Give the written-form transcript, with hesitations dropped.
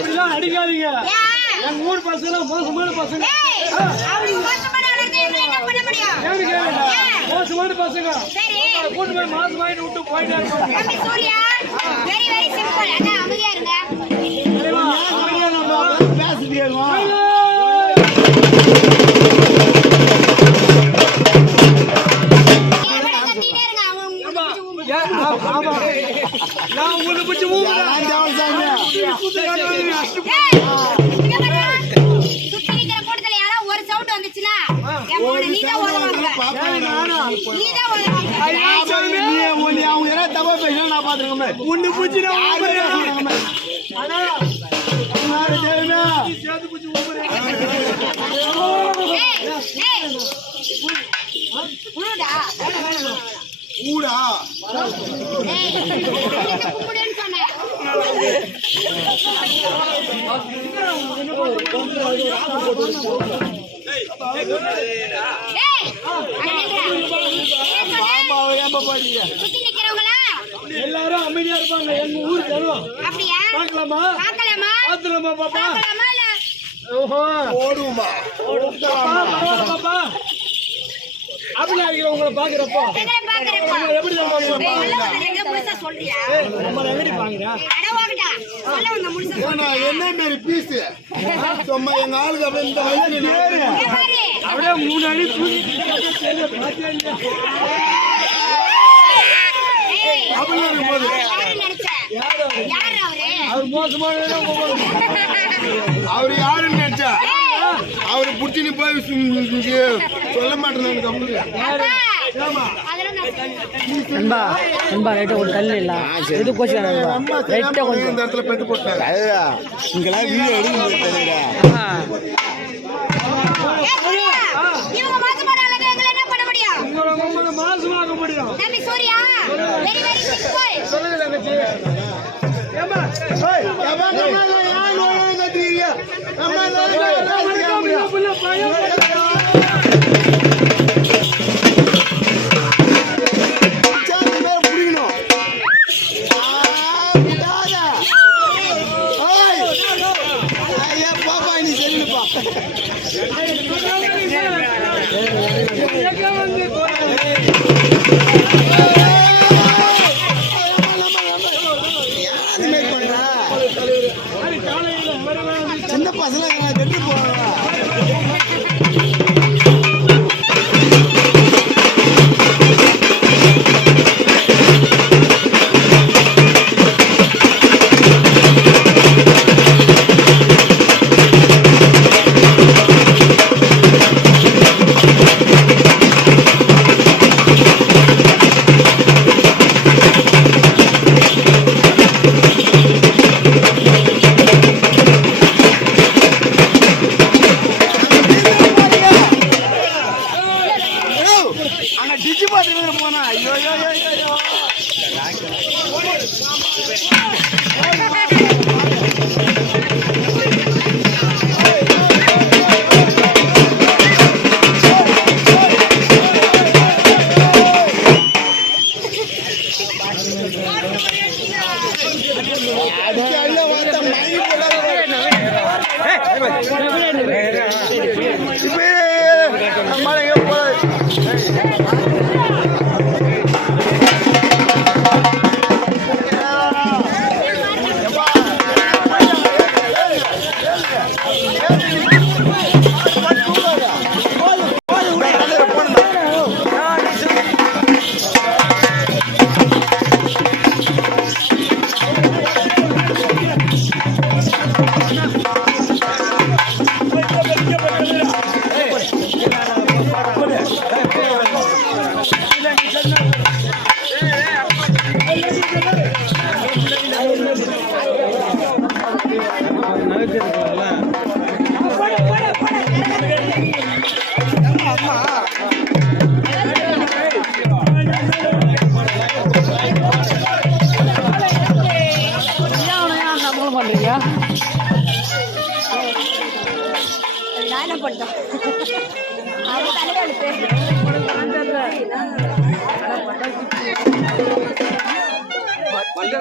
அப்படிலாம் அடிக்காதீங்க. எங்க ஊர் பசங்க மோசமான பசங்க. மோசமான பசங்க. கூட்டு போய் மாசம் வாங்கிட்டு விட்டு போயிட்டே இருப்பாங்க. நான் உங்களுக்கு பிடிச்ச ஒரு சவுண்ட் வந்துச்சுன்னா ஊடா எல்லாரும் அமைதியா இருப்பாங்க. எங்க ஊர் தருவோம். பாக்கலாமா பாக்கலாமா பாப்பா? ஓஹோ ஓடுமா பாப்பா அப்படி அடிக்கிற உங்களை பாக்குறப்போ எப்படி என்ன மாரி பீஸ் சும்மா எங்க ஆளுக்கு அப்படியே 3 அடி அவரு யாருன்னு நினைச்சா அவரு புடிச்சுன்னு போய் சொல்ல மாட்டேன். ஒரு கல் இல்ல எது போச்சு இந்த இடத்துல பெத்து போட்டாங்க. இங்கெல்லாம் வீடியோ மாசமாக முடியும். சொல்லுங்க தங்கச்சி. சின்ன பசங்க கெட்டு போவாங்க. பல்ல